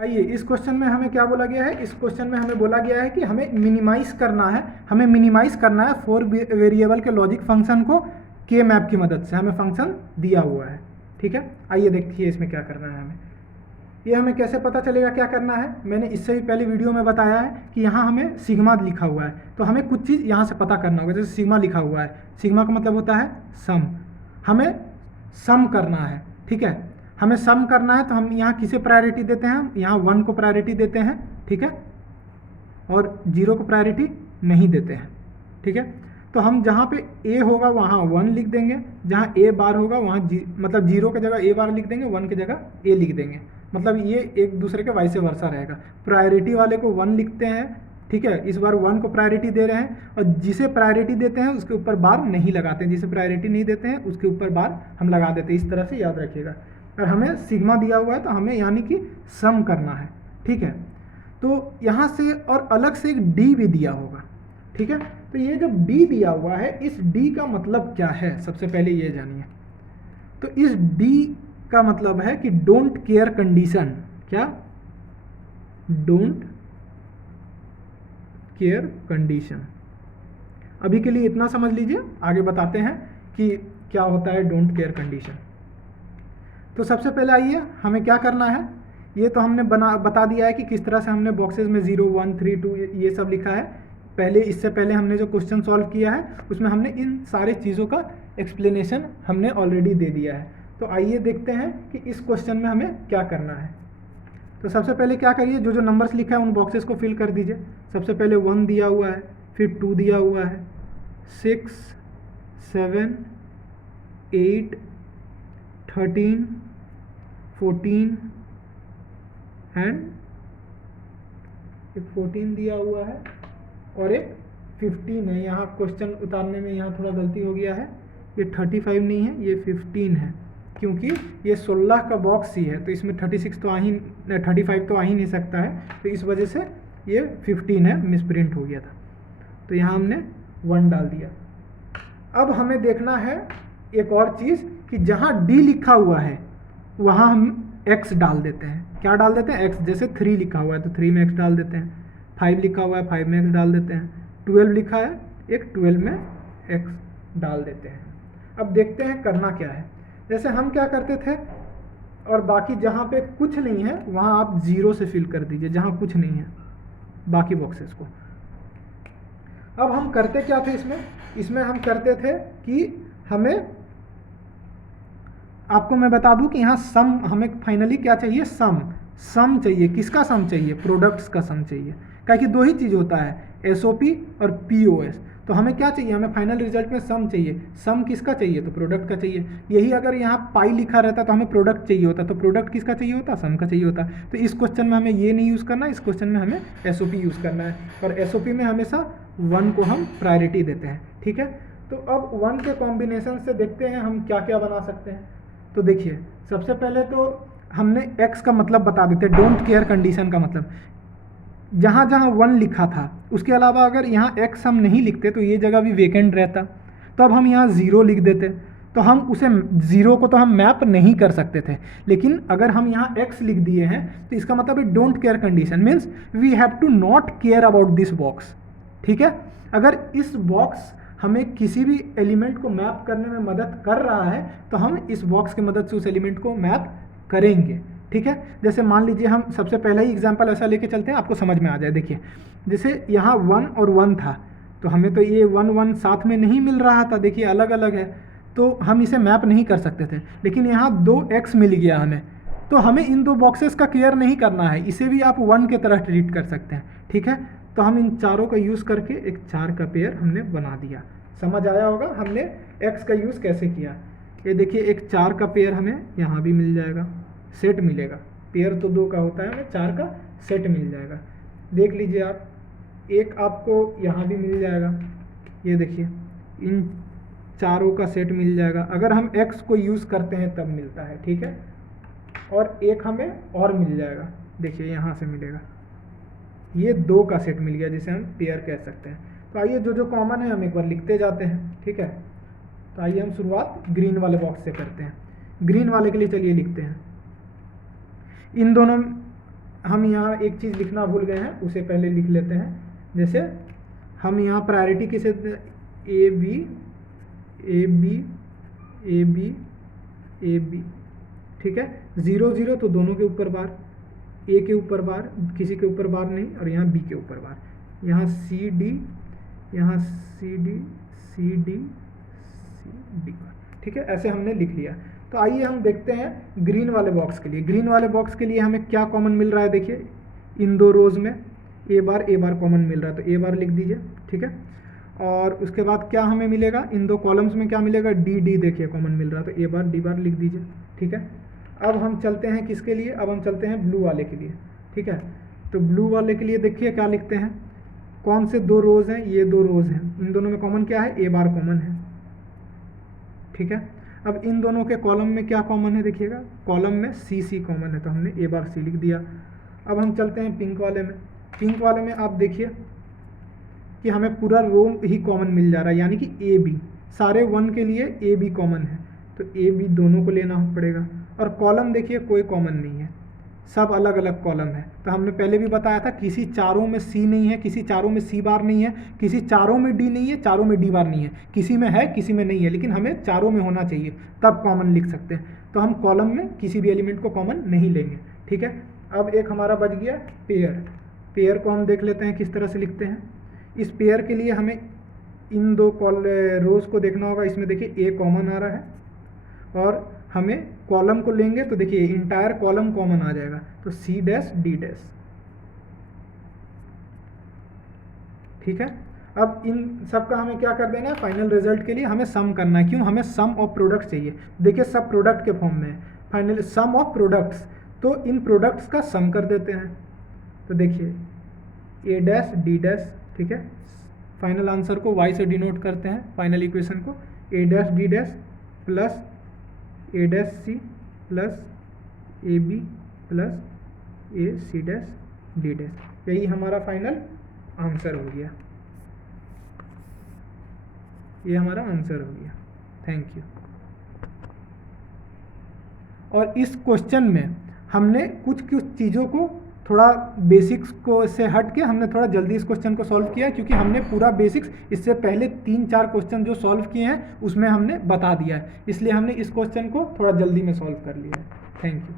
आइए, इस क्वेश्चन में हमें क्या बोला गया है, इस क्वेश्चन में हमें बोला गया है कि हमें मिनिमाइज करना है, हमें मिनिमाइज करना है 4 वेरिएबल के लॉजिक फंक्शन को के मैप की मदद से। हमें फंक्शन दिया हुआ है, ठीक है। आइए देखिए इसमें क्या करना है हमें। ये हमें कैसे पता चलेगा क्या करना है, मैंने इससे भी पहले वीडियो में बताया है कि यहाँ हमें सिग्मा लिखा हुआ है, तो हमें कुछ चीज़ यहाँ से पता करना होगा। जैसे सिग्मा लिखा हुआ है, सिग्मा का मतलब होता है सम, हमें सम करना है, ठीक है। हमें सम करना है तो हम यहाँ किसे प्रायोरिटी देते हैं, यहाँ 1 को प्रायोरिटी देते हैं, ठीक है, और 0 को प्रायोरिटी नहीं देते हैं, ठीक है। तो हम जहाँ पे a होगा वहाँ 1 लिख देंगे, जहाँ a बार होगा वहाँ मतलब 0 की जगह a बार लिख देंगे, 1 की जगह a लिख देंगे। मतलब ये एक दूसरे के वाइस वर्सा रहेगा। प्रायोरिटी वाले को 1 लिखते हैं, ठीक है, इस बार 1 को प्रायोरिटी दे रहे हैं, और जिसे प्रायोरिटी देते हैं उसके ऊपर बार नहीं लगाते हैं, जिसे प्रायोरिटी नहीं देते हैं उसके ऊपर बार हम लगा देते हैं। इस तरह से याद रखिएगा। और हमें सिग्मा दिया हुआ है तो हमें यानी कि सम करना है, ठीक है। तो यहाँ से और अलग से एक d भी दिया होगा, ठीक है। तो ये जब d दिया हुआ है, इस d का मतलब क्या है, सबसे पहले ये जानिए। तो इस d का मतलब है कि डोंट केयर कंडीशन। क्या? Don't care condition. अभी के लिए इतना समझ लीजिए, आगे बताते हैं कि क्या होता है डोंट केयर कंडीशन। तो सबसे पहले आइए हमें क्या करना है, ये तो हमने बता दिया है कि किस तरह से हमने बॉक्सेस में 0 1 3 2 ये सब लिखा है। पहले इससे पहले हमने जो क्वेश्चन सॉल्व किया है उसमें हमने इन सारे चीज़ों का एक्सप्लेनेशन हमने ऑलरेडी दे दिया है। तो आइए देखते हैं कि इस क्वेश्चन में हमें क्या करना है। तो सबसे पहले क्या करिए, जो जो नंबर्स लिखा है उन बॉक्सेस को फिल कर दीजिए। सबसे पहले 1 दिया हुआ है, फिर 2 दिया हुआ है, 6 7 8 13 14 एंड एक 14 दिया हुआ है और एक 15 है। यहाँ क्वेश्चन उतारने में यहाँ थोड़ा गलती हो गया है, ये 35 नहीं है, ये 15 है, क्योंकि ये 16 का बॉक्स ही है, तो इसमें 36 तो आ ही 35 तो आ ही नहीं सकता है, तो इस वजह से ये 15 है, मिसप्रिंट हो गया था। तो यहाँ हमने 1 डाल दिया। अब हमें देखना है एक और चीज़ कि जहाँ D लिखा हुआ है वहाँ हम x डाल देते हैं। क्या डाल देते हैं? x। जैसे 3 लिखा हुआ है तो 3 में x डाल देते हैं, 5 लिखा हुआ है 5 में x डाल देते हैं, 12 लिखा है एक 12 में x डाल देते हैं। अब देखते हैं करना क्या है। जैसे हम क्या करते थे, और बाकी जहाँ पे कुछ नहीं है वहाँ आप 0 से फिल कर दीजिए, जहाँ कुछ नहीं है बाकी बॉक्सेस को। अब हम करते क्या थे इसमें हम करते थे कि हमें, आपको मैं बता दूं कि यहाँ सम, हमें फाइनली क्या चाहिए, सम चाहिए। किसका सम चाहिए? प्रोडक्ट्स का सम चाहिए। क्या कि 2 ही चीज़ होता है, एसओपी और पीओएस। तो हमें क्या चाहिए, हमें फाइनल रिजल्ट में सम चाहिए। सम किसका चाहिए? तो प्रोडक्ट का चाहिए। यही अगर यहाँ पाई लिखा रहता तो हमें प्रोडक्ट चाहिए होता, तो प्रोडक्ट किसका चाहिए होता? सम का चाहिए होता। तो इस क्वेश्चन में हमें ये नहीं यूज़ करना, इस क्वेश्चन में हमें एसओपी यूज़ करना है, और एसओपी में हमेशा 1 को हम प्रायोरिटी देते हैं, ठीक है। तो अब 1 के कॉम्बिनेशन से देखते हैं हम क्या क्या बना सकते हैं। तो देखिए, सबसे पहले तो हमने x का मतलब बता देते, डोंट केयर कंडीशन का मतलब जहाँ जहाँ 1 लिखा था उसके अलावा अगर यहाँ x हम नहीं लिखते तो ये जगह भी वेकेंट रहता। तो अब हम यहाँ 0 लिख देते, तो हम उसे 0 को तो हम मैप नहीं कर सकते थे, लेकिन अगर हम यहाँ x लिख दिए हैं तो इसका मतलब है don't care condition means we have to not care about this box, ठीक है। अगर इस बॉक्स हमें किसी भी एलिमेंट को मैप करने में मदद कर रहा है तो हम इस बॉक्स की मदद से उस एलिमेंट को मैप करेंगे, ठीक है। जैसे मान लीजिए हम सबसे पहला ही एग्जांपल ऐसा लेके चलते हैं, आपको समझ में आ जाए। देखिए, जैसे यहाँ 1 और 1 था, तो हमें तो ये 1 1 साथ में नहीं मिल रहा था, देखिए अलग अलग है, तो हम इसे मैप नहीं कर सकते थे। लेकिन यहाँ 2x मिल गया हमें, तो हमें इन 2 बॉक्सेस का केयर नहीं करना है, इसे भी आप 1 की तरह ट्रीट कर सकते हैं, ठीक है। तो हम इन चारों का यूज़ करके एक 4 का पेयर हमने बना दिया। समझ आया होगा हमने x का यूज़ कैसे किया। ये देखिए, एक 4 का पेयर हमें यहाँ भी मिल जाएगा, सेट मिलेगा। पेयर तो 2 का होता है, हमें 4 का सेट मिल जाएगा। देख लीजिए आप, एक आपको यहाँ भी मिल जाएगा, ये देखिए इन चारों का सेट मिल जाएगा। अगर हम x को यूज़ करते हैं तब मिलता है, ठीक है। और एक हमें और मिल जाएगा, देखिए यहाँ से मिलेगा, ये 2 का सेट मिल गया जिसे हम पेयर कह सकते हैं। तो आइए जो जो कॉमन है हम एक बार लिखते जाते हैं, ठीक है। तो आइए हम शुरुआत ग्रीन वाले बॉक्स से करते हैं। ग्रीन वाले के लिए चलिए लिखते हैं, इन दोनों हम यहाँ एक चीज़ लिखना भूल गए हैं, उसे पहले लिख लेते हैं। जैसे हम यहाँ प्रायोरिटी किसे A B A B A B A B, ठीक है। 0 0 तो दोनों के ऊपर बार, ए के ऊपर बार, किसी के ऊपर बार नहीं, और यहाँ बी के ऊपर बार, यहाँ सी डी, यहाँ C D C D C D, ठीक है। ऐसे हमने लिख लिया। तो आइए हम देखते हैं ग्रीन वाले बॉक्स के लिए। ग्रीन वाले बॉक्स के लिए हमें क्या कॉमन मिल रहा है, देखिए इन दो रोज में ए बार कॉमन मिल रहा है, तो ए बार लिख दीजिए, ठीक है। और उसके बाद क्या हमें मिलेगा, इन दो कॉलम्स में क्या मिलेगा, डी डी देखिए कॉमन मिल रहा है, तो ए बार डी बार लिख दीजिए, ठीक है। अब हम चलते हैं किसके लिए, अब हम चलते हैं ब्लू वाले के लिए, ठीक है। तो ब्लू वाले के लिए देखिए क्या लिखते हैं, कौन से दो रोज हैं, ये दो रोज हैं, इन दोनों में कॉमन क्या है, ए बार कॉमन है, ठीक है। अब इन दोनों के कॉलम में क्या कॉमन है, देखिएगा कॉलम में सी सी कॉमन है, तो हमने ए बार सी लिख दिया। अब हम चलते हैं पिंक वाले में। पिंक वाले में आप देखिए कि हमें पूरा रो ही कॉमन मिल जा रहा है, यानी कि ए बी, सारे 1 के लिए ए बी कॉमन है, तो ए बी दोनों को लेना पड़ेगा। और कॉलम देखिए कोई कॉमन नहीं है, सब अलग अलग कॉलम है। तो हमने पहले भी बताया था किसी चारों में सी नहीं है, किसी चारों में सी बार नहीं है, किसी चारों में डी नहीं है, चारों में डी बार नहीं है, किसी में है किसी में नहीं है, लेकिन हमें चारों में होना चाहिए तब कॉमन लिख सकते हैं। तो हम कॉलम में किसी भी एलिमेंट को कॉमन नहीं लेंगे, ठीक है। अब एक हमारा बच गया पेयर। पेयर को हम देख लेते हैं किस तरह से लिखते हैं। इस पेयर के लिए हमें इन दो रोज को देखना होगा, इसमें देखिए ए कॉमन आ रहा है, और हमें कॉलम को लेंगे तो देखिए इंटायर कॉलम कॉमन आ जाएगा, तो सी डैश डी डैश, ठीक है। अब इन सब का हमें क्या कर देना है, फाइनल रिजल्ट के लिए हमें सम करना है। क्यों, हमें सम ऑफ प्रोडक्ट्स चाहिए। देखिए सब प्रोडक्ट के फॉर्म में है, फाइनल सम ऑफ प्रोडक्ट्स, तो इन प्रोडक्ट्स का सम कर देते हैं। तो देखिए ए डैश डी डैश, ठीक है। फाइनल आंसर को y से डिनोट करते हैं, फाइनल इक्वेशन को A dash D dash plus A dash C plus A B plus A C dash D dash, यही हमारा फाइनल आंसर हो गया। ये हमारा आंसर हो गया। Thank you. और इस क्वेश्चन में हमने कुछ चीज़ों को थोड़ा बेसिक्स को से हट के हमने थोड़ा जल्दी इस क्वेश्चन को सॉल्व किया, क्योंकि हमने पूरा बेसिक्स इससे पहले 3-4 क्वेश्चन जो सॉल्व किए हैं उसमें हमने बता दिया है, इसलिए हमने इस क्वेश्चन को थोड़ा जल्दी में सॉल्व कर लिया है। Thank you.